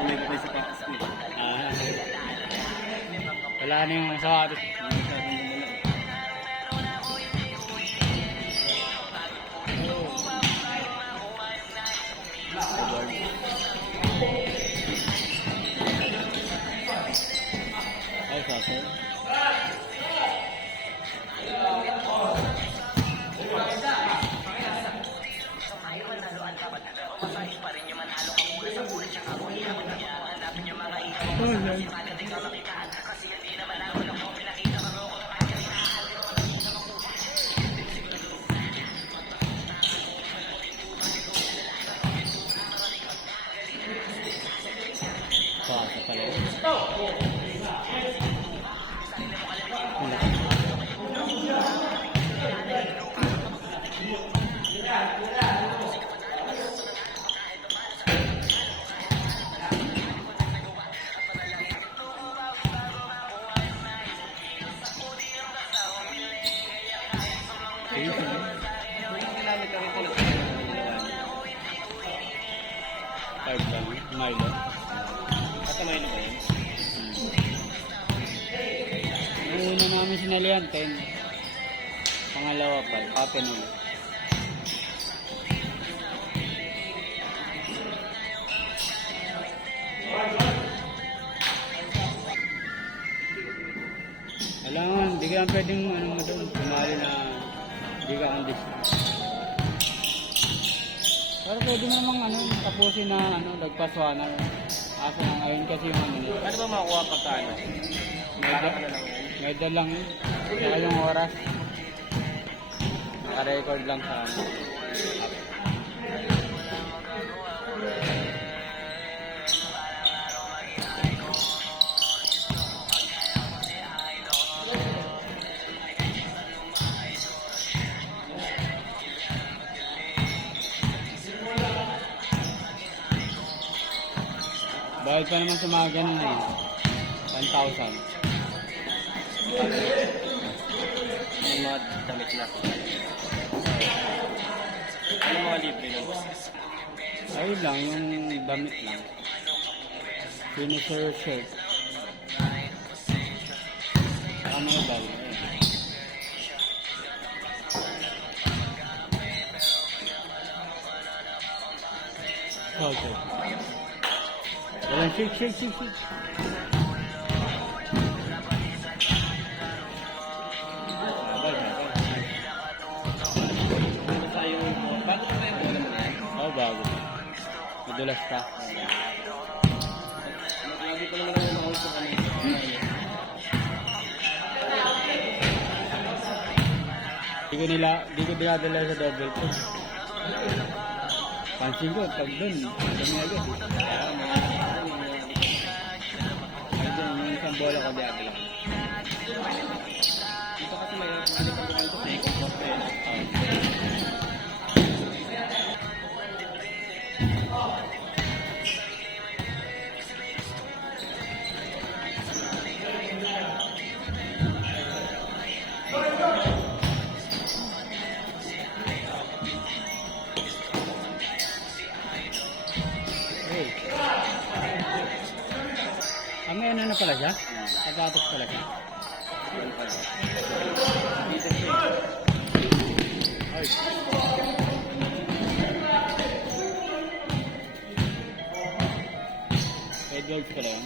May patay sa practice ko. Ah, wala na yung sapatos. Ay, sasal. Sasal pala yun. Ginamit ka rin talaga. Card lang, Milo. Katamay na ba yun? Yung una namin sinalihan, 10. Pangalawa pa, open ulit. Wala nga, hindi ka lang pwedeng ano mo doon, sumali na hindi ka condition. Pero pwede mo namang ano, tapusin na ano, lagpaswana. Ako na ngayon kasi yung ano nila. Paano ba makakuha pagka ano? Para ka na lang yan. Medal lang yun. Saka yung oras. Naka-record lang sa ano. Bayad pa naman sa mga ganun eh. 1,000. Yung mga damit na. Ano mga libre nun? Ayun lang, yung damit lang. Finisher shirt. Saka medal. Okay. Walang shake. Ano tayo? Bago pa yung bola mo yan? Oh, bago. Madulas pa. Lagi ko naman ang mga sa kanina. Di ko dinadala sa double ko. Pansin ko, pag dun, dami agad. Ay, dun, yung isang bola ko dinadala. Dito kasi may pagkakan ko sa ikot ko. Hey. May ano na pala siya? Pagkatapos pala siya. Yan pala. Ay. Red gold pala yan.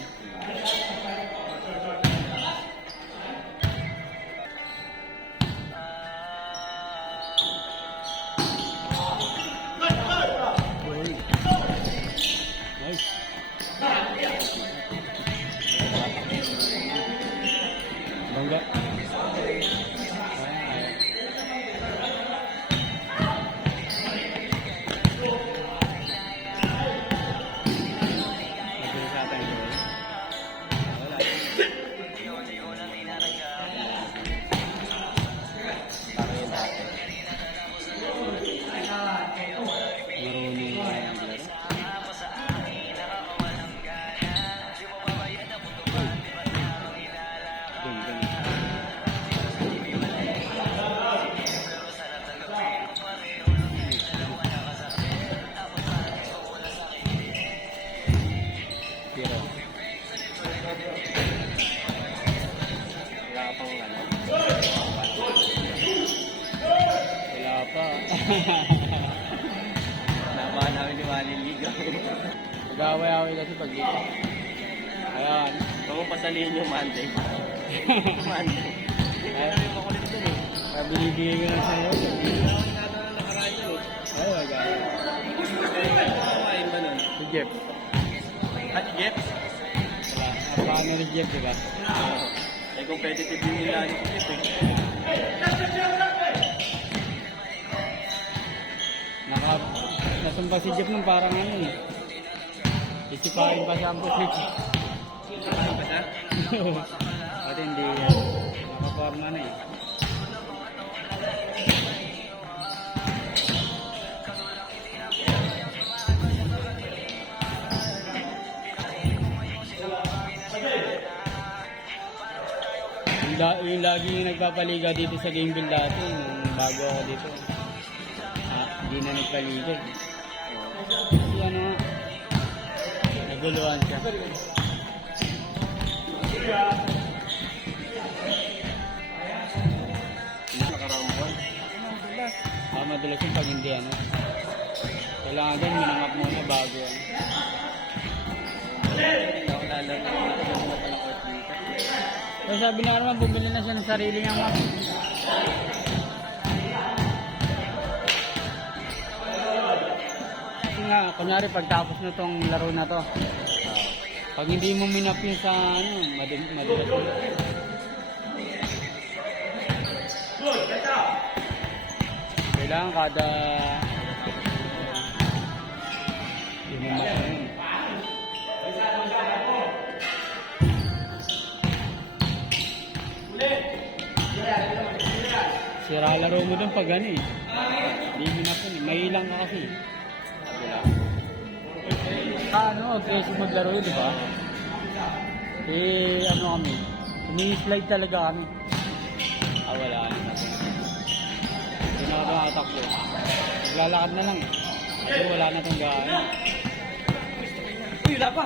Nice. Bangga. Wala. Pero, Wala ka pang ano. wala pa. Nabahan namin ni Walin Liga. Nag-away-away kasi pag dito. Ayan. Kung mo pasalihin yung Monday. Monday. Ay, Ano yung makulit dun eh. kaya binibigay ko na sa'yo. Ano na nakaraan yun eh. Ay, wag. Kumain ba nun? Si Jeff. At Jeff? Wala. Paano ni Jeff, diba? Ay competitive yung nila ni Jeff eh. Nasumpa si Jeff nung parang ano eh. Isipain pa siya ang pusik. Ano ba siya? At hindi nakaporma na eh. Yung lagi yung nagpapaliga dito sa game build dati, nung bago ako dito. Hindi na nagpaliga. Kasi ano nga, naguluhan siya. Nakarambon. Madalas yung pag hindi ano. Kailangan din minamap muna bago ano. Hindi ako lalaro. Ano na pala court dito. So sabi na naman bumili na siya ng sarili niyang map. Kasi nga, kunyari pagtapos na tong laro na to, pag hindi mo minap yun sa ano, madalas yun. Kailangan kada minap na yun. Sira laro mo dun pag ano eh. Hindi minap yun eh. May ilang ka kasi. Ano, aggressive maglaro yun, di ba? Eh, ano kami, umi-slide talaga kami. Wala na. Hindi na kami nakatakbo. Naglalakad na lang eh. Kasi wala na itong gaan. Uy, wala pa!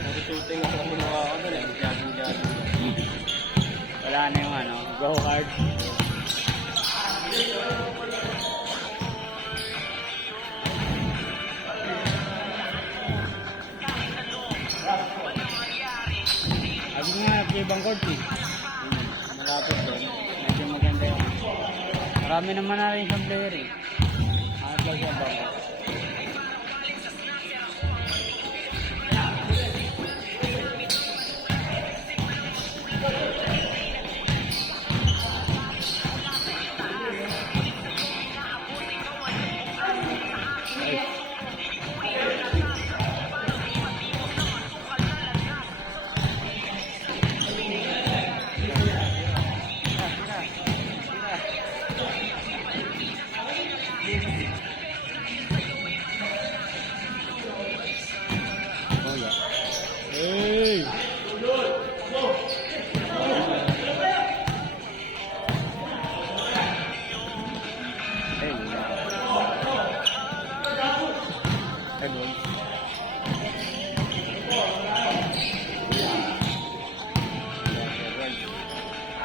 Nag-shooting ako ng mga ano lang. Jogging. Wala na yung ano, go hard. Sabi nga, ibang court eh. Malapit doon. Medyo maganda yun. Marami naman na rin isang player eh. Hanap lang siya bang. Hey!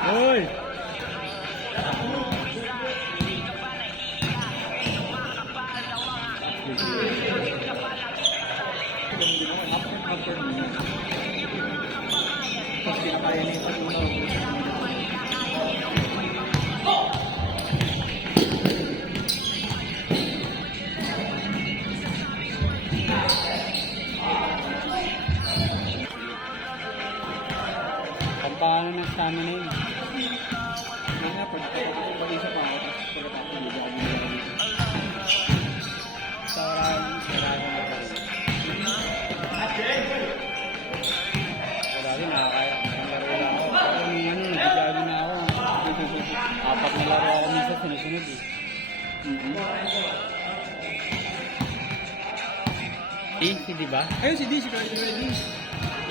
Hoy! Paano ng stamina yun? Pag-isa pa ako. Pagkatapos hindi ako binigyan dito. Sarang na wala rin, nakakaya. Ang laro na ako. Parang ano, nagkikagi na ako. 4 na laro ako minsan sunod-sunod eh. Si di ba? Ayun si D, si Freddy.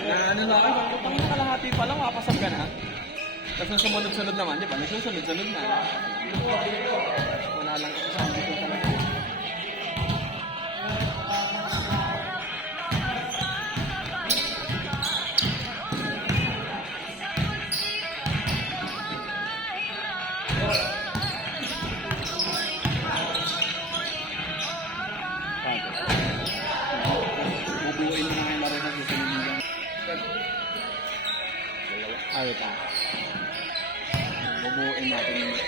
Ano na ako, pang kalahati pa lang, makapasag ka na. Tapos nung sumunod-sunod naman, di ba? Nagsusunod-sunod na. Wala lang ako sa dito talaga. Beta. Bubuuin natin yung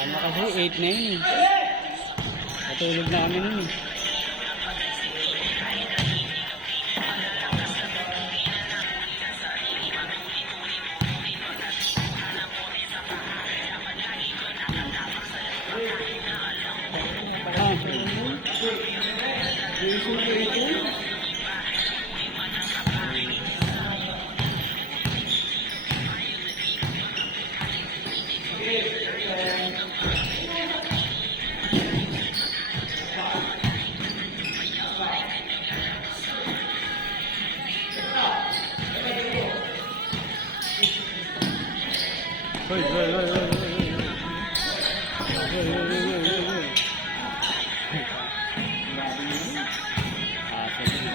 Ano kasi, 8 na yun eh. Natulog na kami nun eh. Hoy, hoy, hoy, hoy, hoy, hoy. Hoy, hoy, hoy, hoy, hoy, hoy. Sige.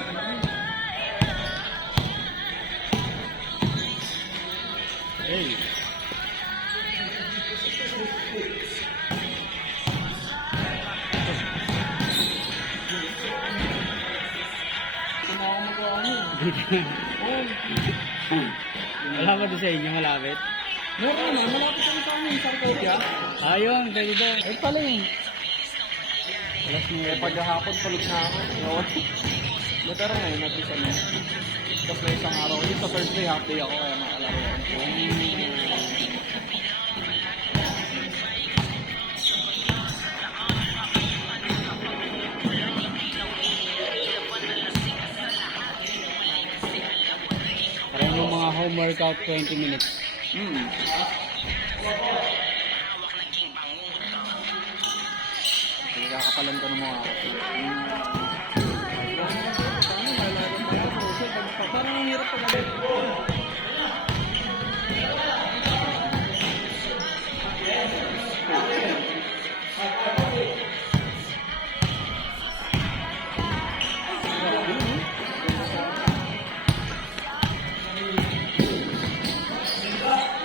Hey. Wala ba doon sa inyo malapit? mura naman, malapit kami sa amin, isang kopya. Ayun, pwede daw. Ay pala eh. Alas mo Eh, paghahapon pulog na ako. Ewan. Pero ngayon, nag-isa na. Tapos may isang araw. Yung sa Thursday, half day ako, kaya makalaro ako. Parang yung mga home workout 20 minutes. Hmm. Kakapalan ko ng mga ako. Parang ang hirap pa gabi.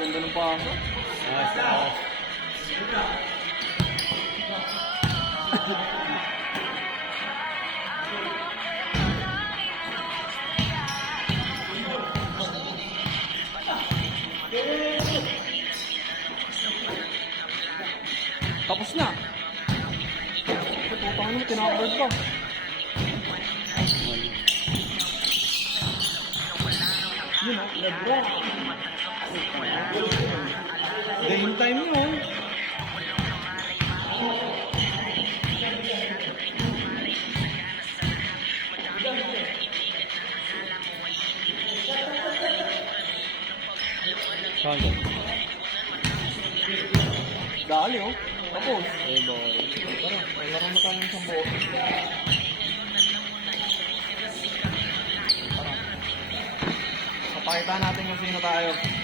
Ganda ng pasok. Tapos, Tapos na. Putang mo, tinakabard pa. Yun o, Lebron. Game time yun. Solid. Dali oh. Tapos. Hey boy. Tara, laro na tayo ng isang buo. Tara. Kapakita natin kung sino tayo.